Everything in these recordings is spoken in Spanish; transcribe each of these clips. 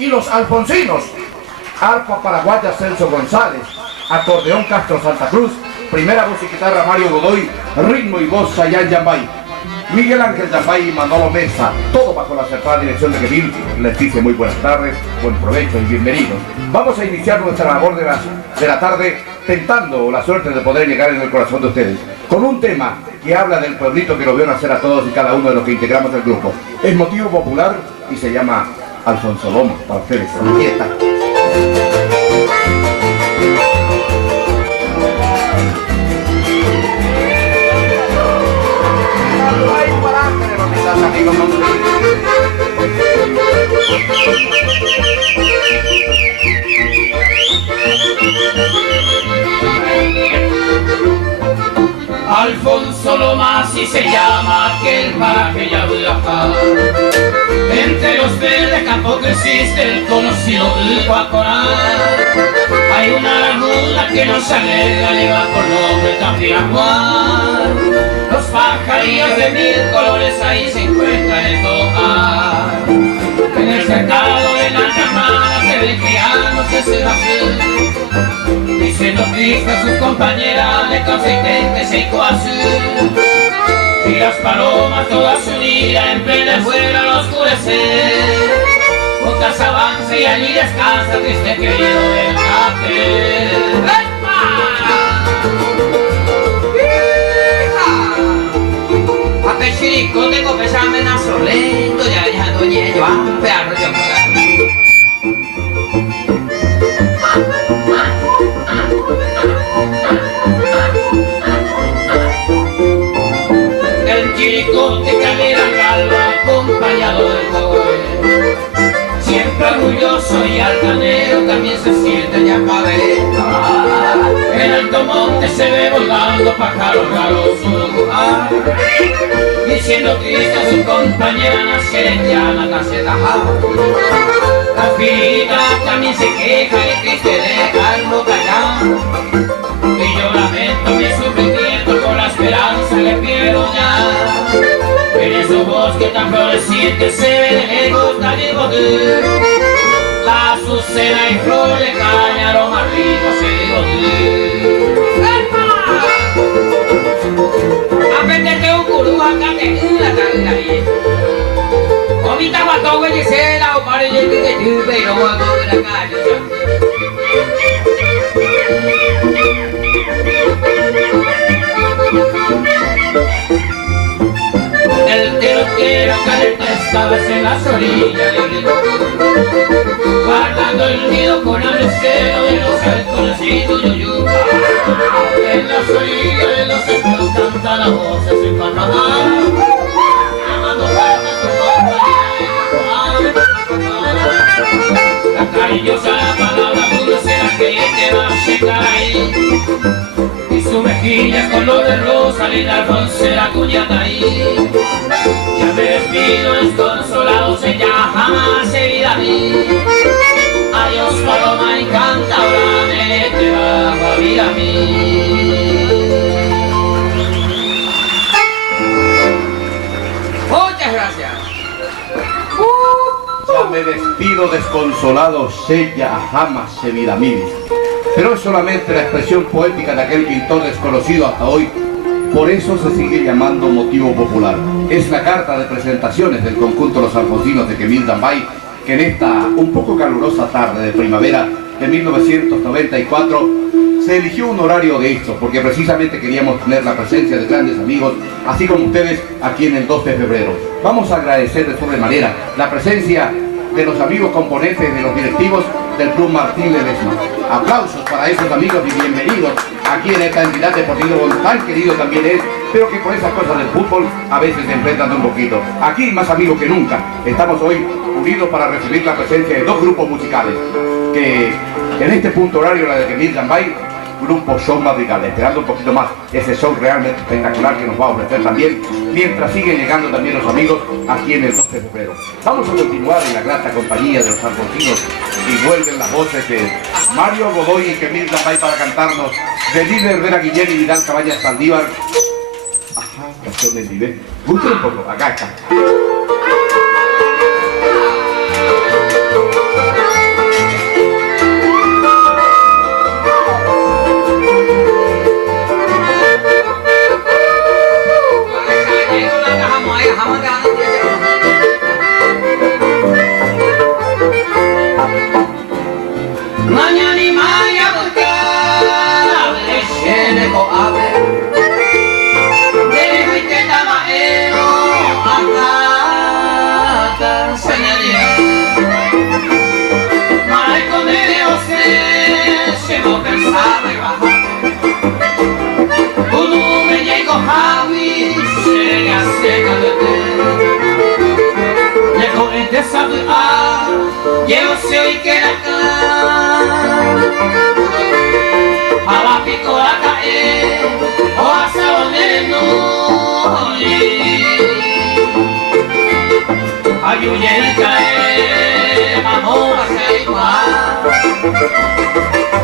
y los alfonsinos. Arpa paraguaya Celso González, acordeón Castro Santa Cruz, primera voz y guitarra Mario Godoy, ritmo y voz Sayán Yambay, Miguel Ángel Yambay y Manolo Mesa, todo bajo la acertada dirección de Kevin. Les dice muy buenas tardes, buen provecho y bienvenidos. Vamos a iniciar nuestra labor de la tarde tentando la suerte de poder llegar en el corazón de ustedes con un tema que habla del pueblito que lo vio nacer a todos y cada uno de los que integramos el grupo. Es motivo popular y se llama Alfonso Loma, para ustedes. Aquí está. Alfonso Loma así se llama aquel paraje ya viaja. Entre los verdes campos que existe el conocido Guacoral. Hay una laguna que nos alegra, lleva por nombre Tapiajuar. Los pajarillos de mil colores ahí se encuentran en tocar. En el cercado de la llamada se ve que ya no se será así. Diciendo triste a sus compañeras de consistente seco azul. Y las palomas todas unidas en plena vuelo al oscurecer. Juntas avanza y allí descansa triste querido del café. A pechirico de copesame na solento, ya doña yo a perro yo. El chiricote cadera calva acompañado del joven, siempre orgulloso y altanero también se siente ya cabeza. En alto monte se ve volando pájaros raros su lugar, diciendo triste a su compañera nacer en llana caseta. La fila también se queja y triste deja el boca allá. Y yo lamento mi sufrimiento, con la esperanza le pierdo ya. En esos bosques tan florecientes se ve de lejos Talibotú. La azucena y flor de caña, aroma rico se digo. Apetete un curú, acá te una tanga ahí. Comita guatón, güey, se la o pare y que te y no voy a comer acá. El terotero caleta estabas en las orillas del río, guardando el nido con abrestero de los halcones y yuyuca. En las orillas de los cerros canta la voz de su carnaval, amando palmas su compañía. La cariñosa palabra dulce la que te va a llegar ahí. Su mejilla color de rosa, linda Alfonso la cuñata ahí. Ya me despido desconsolado, ella jamás se vida a mí. Adiós paloma encantadora, me te va a vida a mí. Muchas gracias. Ya me despido desconsolado, ella jamás se vida a mí. Pero es solamente la expresión poética de aquel pintor desconocido hasta hoy. Por eso se sigue llamando motivo popular. Es la carta de presentaciones del conjunto Los Alfonsinos de Kevin Yambay, que en esta un poco calurosa tarde de primavera de 1994 se eligió un horario de esto, porque precisamente queríamos tener la presencia de grandes amigos, así como ustedes, aquí en el 2 de febrero. Vamos a agradecer de sobremanera la presencia de los amigos componentes, de los directivos del Club Martín Ledesma. Aplausos para esos amigos y bienvenidos aquí en esta entidad deportiva tan querido también es, pero que por esas cosas del fútbol a veces se enfrentan un poquito. Aquí más amigos que nunca. Estamos hoy unidos para recibir la presencia de dos grupos musicales que en este punto horario, la de Kevin Yambay, grupo Show Madrigal, esperando un poquito más ese show realmente espectacular que nos va a ofrecer también, mientras siguen llegando también los amigos aquí en el 2 de febrero. Vamos a continuar en la grata compañía de los alfonsinos y vuelven las voces de Mario Godoy y Kevin Yambay para cantarnos de líder Vera Guillén y Vidal Cabañas Saldívar. Ajá, canción del nivel. Guste un poco, acá está. que la a la pico la cae o a sabonero ayuye el cae vamos a ser igual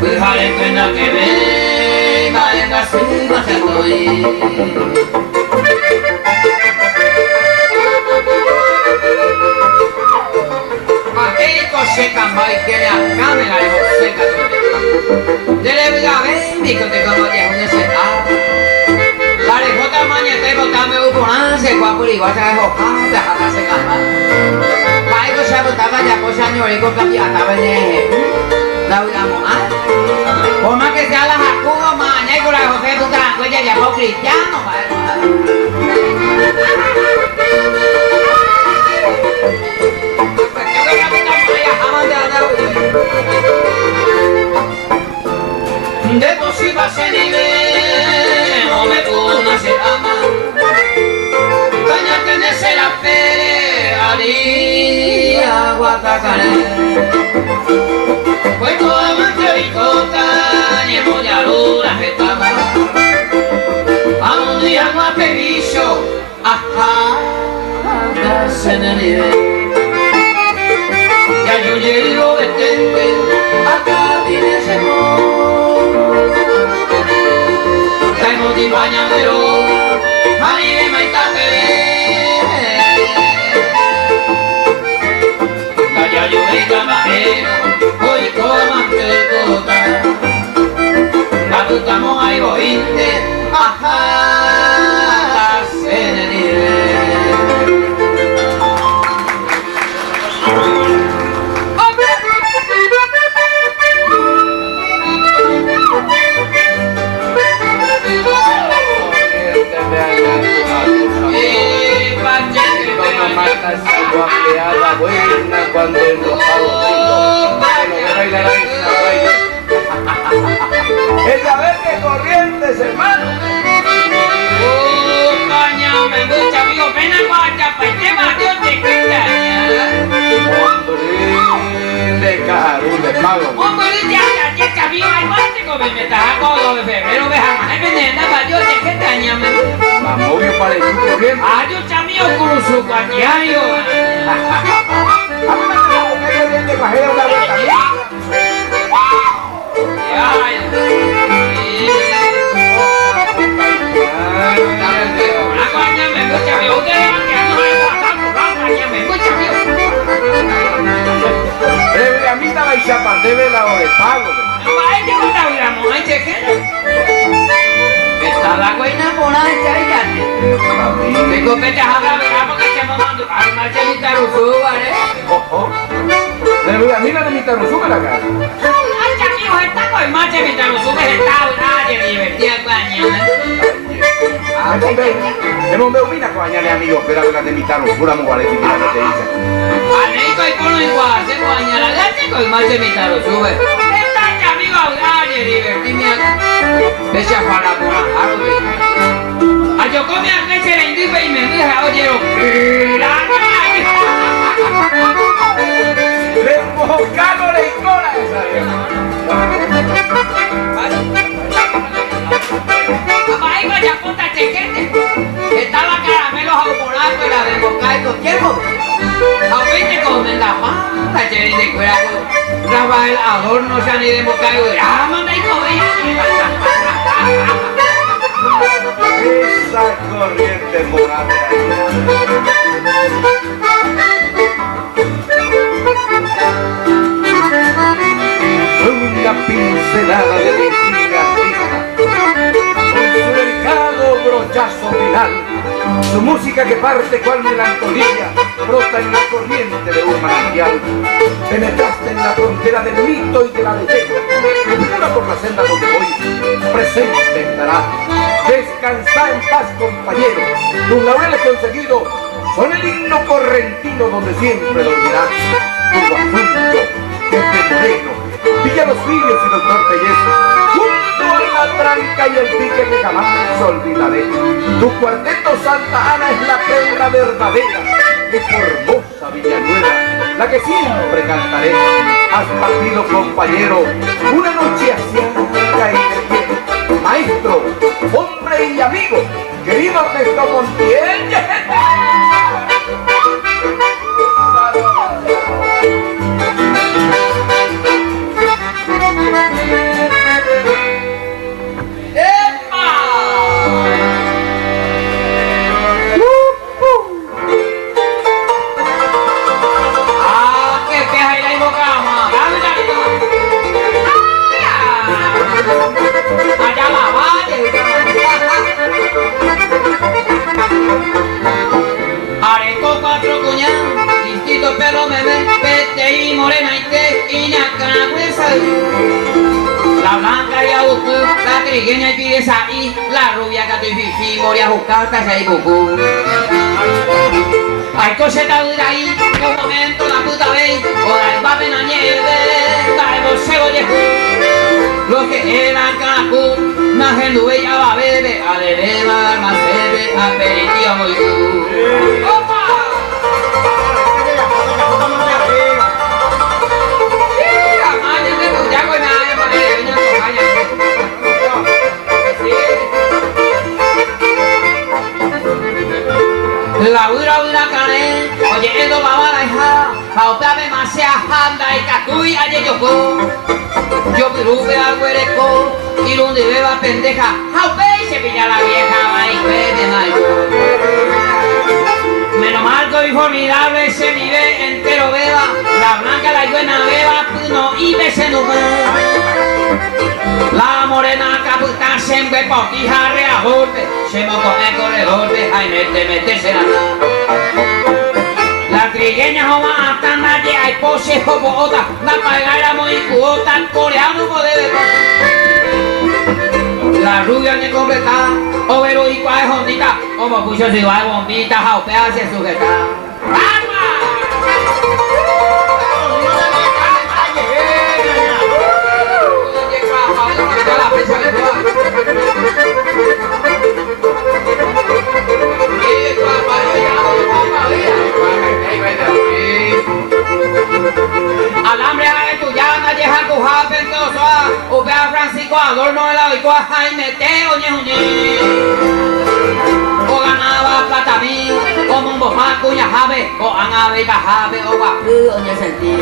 fíjale que nada que venga en la cima se estoy seca mai que le acame la seca de le diga ven dico te como ya un seca la de bota mañana te bota me upona se cuapuri va a hoja de hata seca pai ko se bota ya cosa ñori ko cambiata vene la usamos o más que sea la jacugo mañana y con la José puta pues ya llamó cristiano de posible se nivel no me puna se ama caña tenés la fe ali aguatacare pues toda mancha bicota ni molladura jetama a un día no ha pedido ajá se nivel ya yo llego detente acá tiene ese caemos de bañadero ahí de maitape ya yo venga majero hoy comante tota la tutamos ahí bointe ajá se nivel guapeada buena cuando enojado bailar el saber que corrientes hermano caña me gusta amigo pena guacha pa este mateo te quita hombre de caro de pago hombre ya amigo hay más te come me estás a codo de febrero ve jamás venena pa yo te quita ñame mamoyo para el corriente yo chamío cruzo cuatiario a mí me gusta comer corriente para hacer una vuelta a mí estaba y se aparte la hora de pago. Está la cuena por la chayate. Me copete a hablar, porque se me mandó al marchelita Rusú, ¿vale? Ojo. A mí la de mi Tarusú me la cara. Ay, amigos, está con el marchelita Rusú que se está nadie divertida mañana. Hemos veo mina con añade amigos, pero la de mi Tarusú la mujer que mira lo que dice. Al médico y por igual, se coña la leche con el marchelita Rusú. Está amigo, nadie divertida. Ese para por la yo come a leche la indipe y me deja oye le emboscado le cola esa ahí con ya punta chequete estaba caramelos aumonados y la de emboscada y con tiempo a 20 con la mala cherita de cuera graba el adorno ya ni de emboscada y manda y come esa corriente morada. Una pincelada de virginia artista, con su delicado brochazo final, su música que parte cual melancolía, brota en la corriente de un manantial. Penetraste en la frontera del mito y de la leyenda, pura por la senda donde voy, presente estará. Descansa en paz, compañero. Tus laureles conseguidos son el himno correntino donde siempre dormirás. Tu asunto, Pepe Moreno, Villa Los Filios y Doctor Pellez, junto a la tranca y el pique que jamás olvidaré. Tu cuarteto Santa Ana es la perla verdadera de Formosa Villanueva, la que siempre cantaré. has partido, compañero, una noche asiaga y de pie. Maestro, hombre y amigo, querido Ernesto Montiel. Pero me ve, pete y morena y te y ñaca la blanca y auto, la trigueña y pireza y la rubia que estoy fifi, moria buscarte se y cucú. Hay coseta dura ahí, un momento la puta vez, o la empate en la nieve, la de bolseo y lo que era canacu, una gente bella va a beber, a de beba, más bebe, aperitivo muy cool. ¡Opa! La ura cane, oye esto va a la hija, pauta demasiada anda y cacuy ayer yo pirupe al huereco y donde beba pendeja, jaupe y se pilla la vieja, ay de mayo. Menos mal que hoy formidable se vive entero beba, la blanca la buena beba, puno y bese no la morena caputa siempre potija reajote, se moco el corredor de Jaime te meterse la trigueña joma hasta nadie hay pose como otra, la pagara muy cuota, coreano poder la rubia de completa, overo y cual jondita, como pucho si va bombita, jaupea se sujeta. Alambre a tu llana, deja tu japen toso, o vea Francisco Adorno de la Oicua, Jaime Teo, ñe, o ganaba plata mí, como un bofán cuya jave, o anabe cajabe, o guapu, ñe sentí.